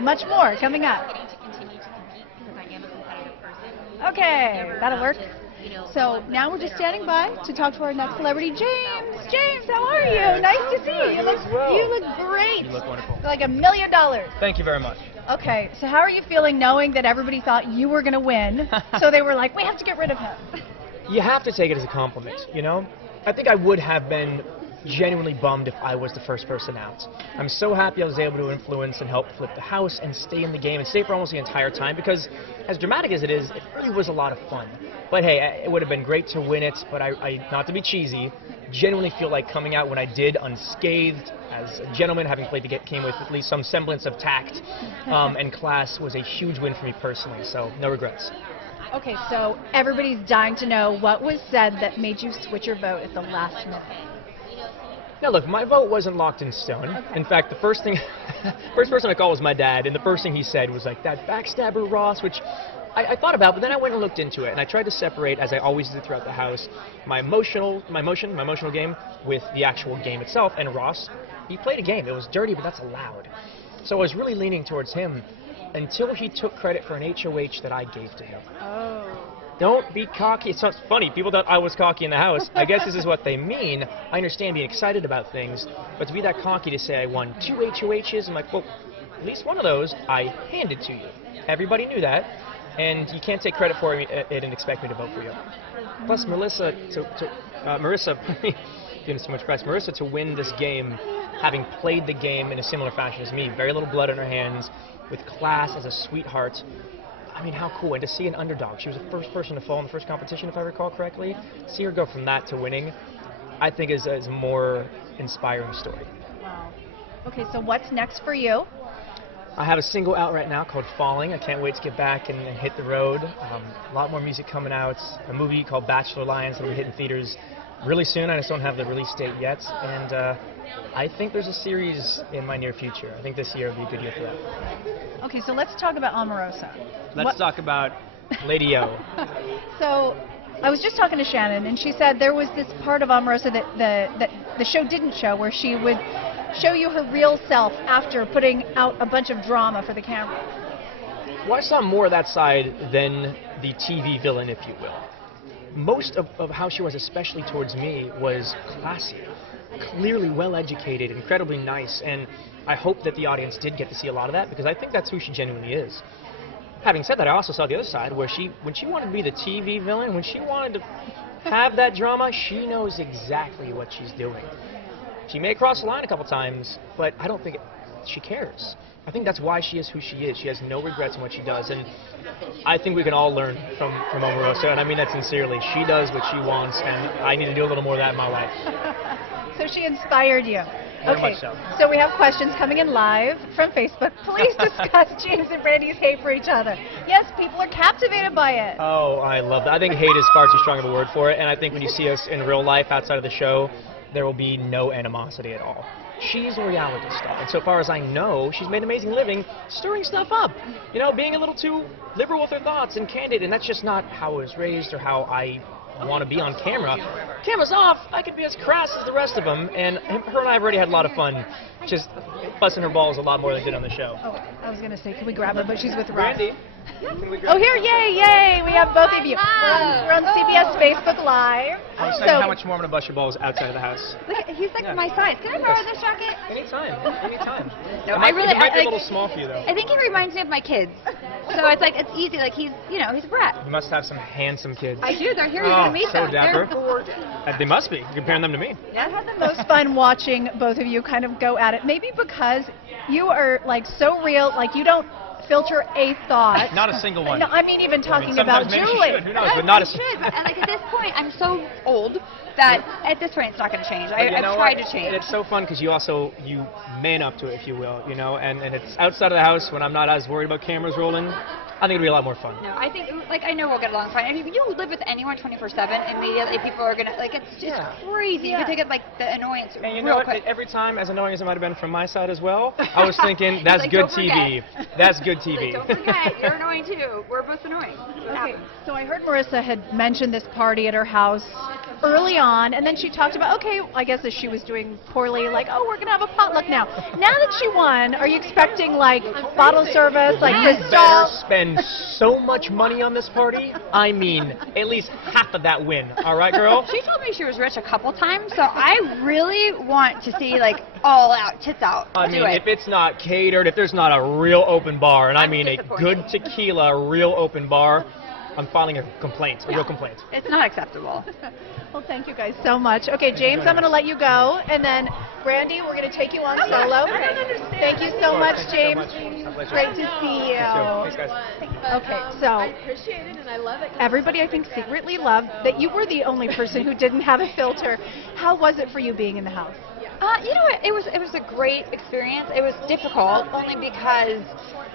Much more coming up. Getting to continue to compete because I am a competitive person. Okay, that'll work. You know, So now we're just standing by to talk to our next celebrity, James. James, how are you? Nice to see you. You look great. You look wonderful. Like $1 million. Thank you very much. Okay, so how are you feeling knowing that everybody thought you were going to win? So they were like, we have to get rid of him. You have to take it as a compliment, you know? I think I would have been genuinely bummed if I was the first person out. I'm so happy I was able to influence and help flip the house and stay in the game and stay for almost the entire time because as dramatic as it is, it really was a lot of fun. But hey, it would have been great to win it, but I not to be cheesy, genuinely feel like coming out when I did unscathed as a gentleman, having played the game with at least some semblance of tact and class was a huge win for me personally, so no regrets. Okay, so everybody's dying to know what was said that made you switch your vote at the last minute. Now look, my vote wasn't locked in stone. Okay. In fact, the first person I called was my dad, and the first thing he said was like, that backstabber Ross, which I thought about, but then I went and looked into it, and I tried to separate, as I always do throughout the house, my emotional game with the actual game itself. And Ross, he played a game. It was dirty, but that's allowed. So I was really leaning towards him until he took credit for an HOH that I gave to him. Oh. Don't be cocky. It's not funny. People thought I was cocky in the house. I guess this is what they mean. I understand being excited about things, but to be that cocky to say I won 2 HOHs, I'm like, well, at least one of those I handed to you. Everybody knew that. And you can't take credit for it and expect me to vote for you. Plus, Marissa, getting so much press, Marissa to win this game, having played the game in a similar fashion as me, very little blood on her hands, with class as a sweetheart. I mean, how cool. And to see an underdog. She was the first person to fall in the first competition, if I recall correctly. See her go from that to winning, I think is a more inspiring story. Wow. Okay, so what's next for you? I have a single out right now called Falling. I can't wait to get back and hit the road. A lot more music coming out. A movie called Bachelor Alliance that will be hitting theaters really soon. I just don't have the release date yet. And I think there's a series in my near future. I think this year will be a good year for that. Okay, so let's talk about Omarosa. Let's talk about Lady O. So I was just talking to Shannon, and she said there was this part of Omarosa that the show didn't show, where she would show you her real self after putting out a bunch of drama for the camera. Well, I saw more of that side than the TV villain, if you will. Most of how she was, especially towards me, was classy, clearly well-educated, incredibly nice, and I hope that the audience did get to see a lot of that, because I think that's who she genuinely is. Having said that, I also saw the other side, where when she wanted to be the TV villain, when she wanted to have that drama, she knows exactly what she's doing. She may cross the line a couple times, but I don't think she cares. I think that's why she is who she is. She has no regrets in what she does, and I think we can all learn from Omarosa, and I mean that sincerely. She does what she wants, and I need to do a little more of that in my life. So she inspired you. Very Okay, much so. So we have questions coming in live from Facebook. Please discuss James and Brandi's hate for each other. Yes, people are captivated by it. Oh, I love that. I think hate is far too strong of a word for it, and I think when you see us in real life outside of the show, there will be no animosity at all. She's a reality star, and so far as I know, she's made an amazing living stirring stuff up. You know, being a little too liberal with her thoughts and candid, and that's just not how I was raised or how I want to be on camera. Camera's off, I can be as crass as the rest of them, and her and I have already had a lot of fun just busting her balls a lot more than I did on the show. Oh, I was going to say, can we grab her, but she's with Ross. Brandi. Oh, here, yay, we have both of you. We're on CBS Facebook Live. I was saying how much more I'm going to bust your balls outside of the house. Look, he's like my size. Can I borrow this jacket? Anytime. No, It I really, might be a like, little small for you, though. I think he reminds me of my kids. So it's like, it's easy. Like, he's a brat. You must have some handsome kids. I do. They're here. You're going to meet so them. dapper. They're They must be, comparing them to me. I had the most fun watching both of you kind of go at it. Maybe because you are like so real, like you don't filter a thought. Not a single one. No, I mean even talking sometimes about maybe Julie. she should. Who knows? But not I should. And like at this point, I'm so old that at this point it's not going to change. I've tried to change. And it's so fun because you man up to it, if you will, you know. And it's outside of the house when I'm not as worried about cameras rolling. I think it'd be a lot more fun. No, I think, like, I know we'll get along fine. I mean, you live with anyone 24/7, immediately people are gonna, like, it's just crazy. You can take it, like, the annoyance And you know real what? quick. Every time, as annoying as it might have been from my side as well, I was thinking, that's like, good don't TV. That's good Like, TV. don't forget, you're annoying too. We're both annoying. Okay, so I heard Marissa had mentioned this party at her house early on, and then she talked about, okay, I guess as she was doing poorly, like, oh, we're going to have a potluck now. Now that she won, are you expecting, like, bottle service, like You Cristal? better spend so much money on this party. I mean, at least half of that win. All right, girl? She told me she was rich a couple times, so I really want to see, like, all out, tits out. I Do mean, it. if it's not catered, if there's not a real open bar, and I I'm mean a disappointed. good tequila, real open bar, I'm filing a complaint, a real complaint. It's not acceptable. Well, thank you guys so much. Okay, James, I'm going to let you go, and then Brandi, we're going to take you on solo. Thank you so much, James. Great to see you. Thanks, guys. Okay, so I appreciate it and I love it. everybody, I think, secretly loved that you were the only person who didn't have a filter. How was it for you being in the house? You know what? It was a great experience. It was difficult only because,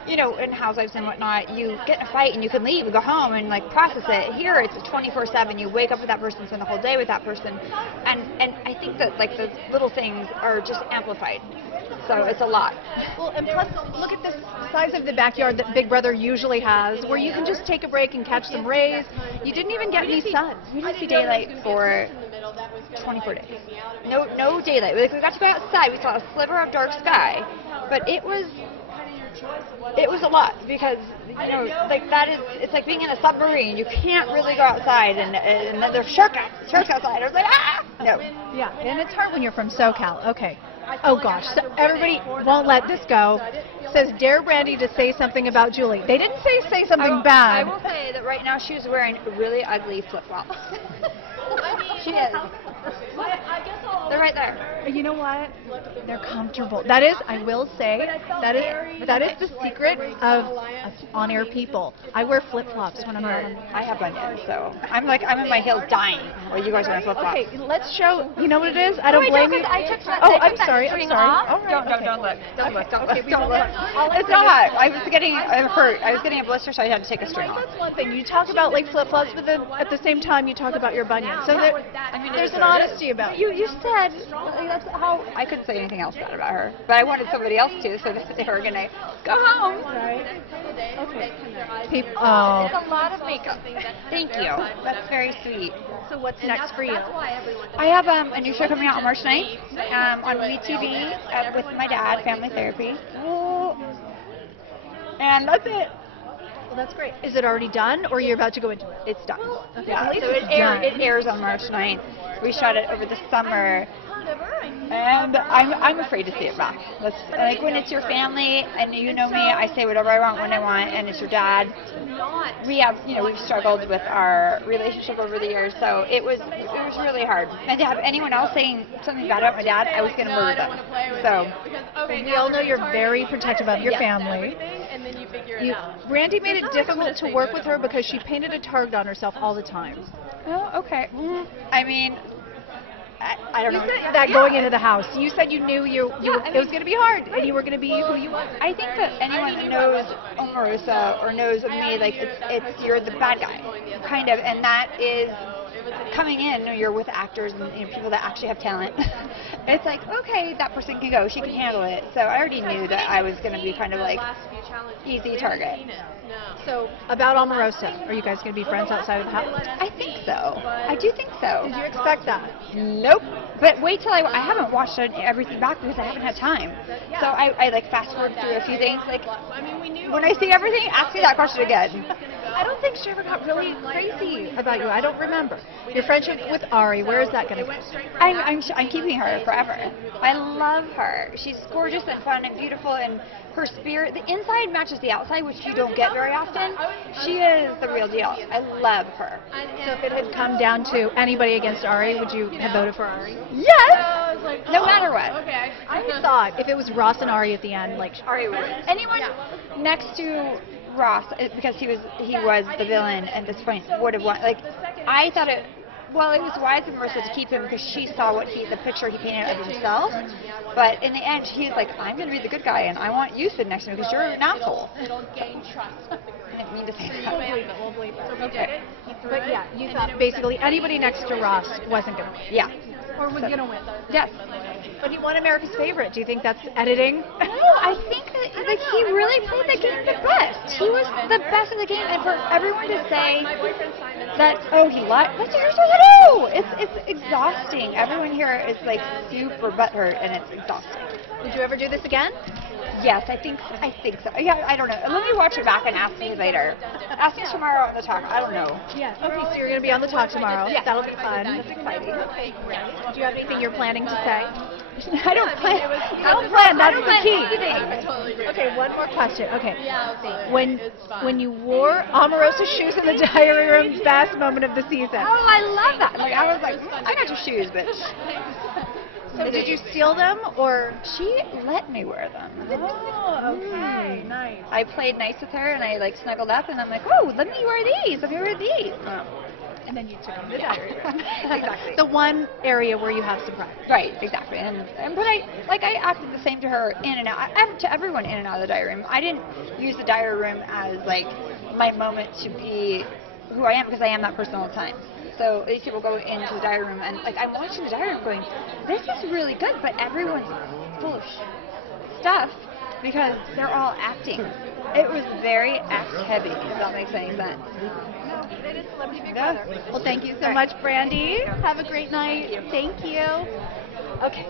you know, in housewives and whatnot, you get in a fight and you can leave and go home and like process it. Here it's 24/7. You wake up with that person, spend the whole day with that person, and I think that like the little things are just amplified. So it's a lot. Well, and plus, look at the size of the backyard that Big Brother usually has, where you can just take a break and catch some rays. You didn't even get any sun. We didn't see daylight for 24 days. No daylight. Like, we got to go outside. We saw a sliver of dark sky, but it was a lot because, you know, like that is, it's like being in a submarine. You can't really go outside, and then there's sharks outside. I was like, ah! No. Yeah, and it's hard when you're from SoCal. Okay. Oh gosh, so everybody won't let this go. Says dare Brandi to say something about Julie. They didn't say something bad. I will say that right now she's wearing really ugly flip-flops. She is. They're right there. You know what? They're comfortable. That is, I will say, that is the secret of on-air people. I wear flip-flops when I'm on. I have bunions, so I'm in my heels dying while you guys are in flip-flops. Okay, let's show. You know what it is? I don't blame you. Oh, I'm sorry. I'm sorry. All right. Don't look. Don't look. Don't look. I'll It's not. I was getting hurt. I was getting a blister, so I had to take a string off. That's one thing. You talk about like flip-flops, but then at the same time you talk about your bunions. So there's an honesty about it. You said, like, that's how, I couldn't say anything else bad about her, but I wanted somebody else to, so that they were going to go home. Right. Okay. It's a lot of makeup. Thank you. That's very sweet. So what's next for you? I have a new show coming out on March 9th on WeTV with my dad, Family Therapy. And that's it. Well, that's great. Is it already done, or you're about to go into it? It's done. Okay. Yeah, At least so it's it airs on March 9th. We shot it over the summer. And I'm afraid to see it back. Like when it's your family and you know me, I say whatever I want when I want, and it's your dad. We've struggled with our relationship over the years, so it was really hard. And to have anyone else saying something bad about my dad, I was going to murder them. So we all know you're very protective of your family. Brandi made it difficult to work with her because she painted a target on herself all the time. Oh, okay. I mean, I don't know. You said that going into the house. You said you knew it was going to be hard, and you were going to be who you were. I think that anyone that knows Omarosa or knows of me, like it's you're the bad guy, kind of, and that is coming in. You're with actors and people that actually have talent. It's like, okay, that person can go, she can handle it. So I already knew that I was going to be kind of like easy target. So about Omarosa, are you guys going to be friends outside of the house? I think so. I do think so. Did you expect that? Nope. But wait till I haven't watched everything back because I haven't had time. So I like fast forward through a few things. Like when I see everything, ask me that question again. I don't think she ever got really crazy about you. I don't remember. Your friendship with Ari, where is that going to go? I'm keeping her forever. I love her. She's gorgeous and fun and beautiful, and her spirit, the inside matches the outside, which you don't get very often. She is the real deal. I love her. So if it had come down to anybody against Ari, would you have voted for Ari? Yes! No matter what. I thought if it was Ross and Ari at the end, like Ari would. Anyone next to Ross, because he was the villain at this point, would have won. Like, I thought it well, it was wise of Marissa to keep him because she saw the picture he painted of himself. But in the end, he's like, I'm going to be the good guy, and I want you sitting next to me because you're an asshole. It'll gain trust. I didn't mean to say that. We'll believe it. Okay. But yeah, you thought basically anybody next to Ross wasn't going to win. Yeah. Or was going to win. Yes. But he won America's Favorite. Do you think that's editing? No, I think that like he really played the game the best. He was the best in the game, and for everyone to say that he lied, that's what you're supposed to do. It's exhausting. Everyone here is like super butthurt, and it's exhausting. Would you ever do this again? Yes, I think so. Yeah, I don't know. Let me watch it back and ask me later. Ask me tomorrow on the talk. I don't know. Yeah. Okay, so you're going to be on the talk tomorrow. Yeah. That'll be fun. That's exciting. Do you have anything you're planning to say? I don't plan. That's the key. Anything. Okay, one more question. Okay. Yeah, When you wore Omarosa's shoes in the diary room, best moment of the season. Oh, I love that. Like I was like, I got your shoes, bitch. So did you steal them or? She let me wear them. Oh, okay, nice. I played nice with her and I like snuggled up and I'm like, oh, let me wear these. Let me wear these. And then you took them to the diary room. Exactly. The one area where you have some pride. Right, exactly. But I acted the same to her in and out, to everyone in and out of the diary room. I didn't use the diary room as like my moment to be who I am because I am that person all the time. So these people go into the diary room and like I'm watching the diary room going, this is really good, but everyone's full of stuff because they're all acting. It was very act heavy, if that makes any sense. It is Celebrity Big Brother. Well, thank you so much, Brandi. Have a great night. Thank you. Okay.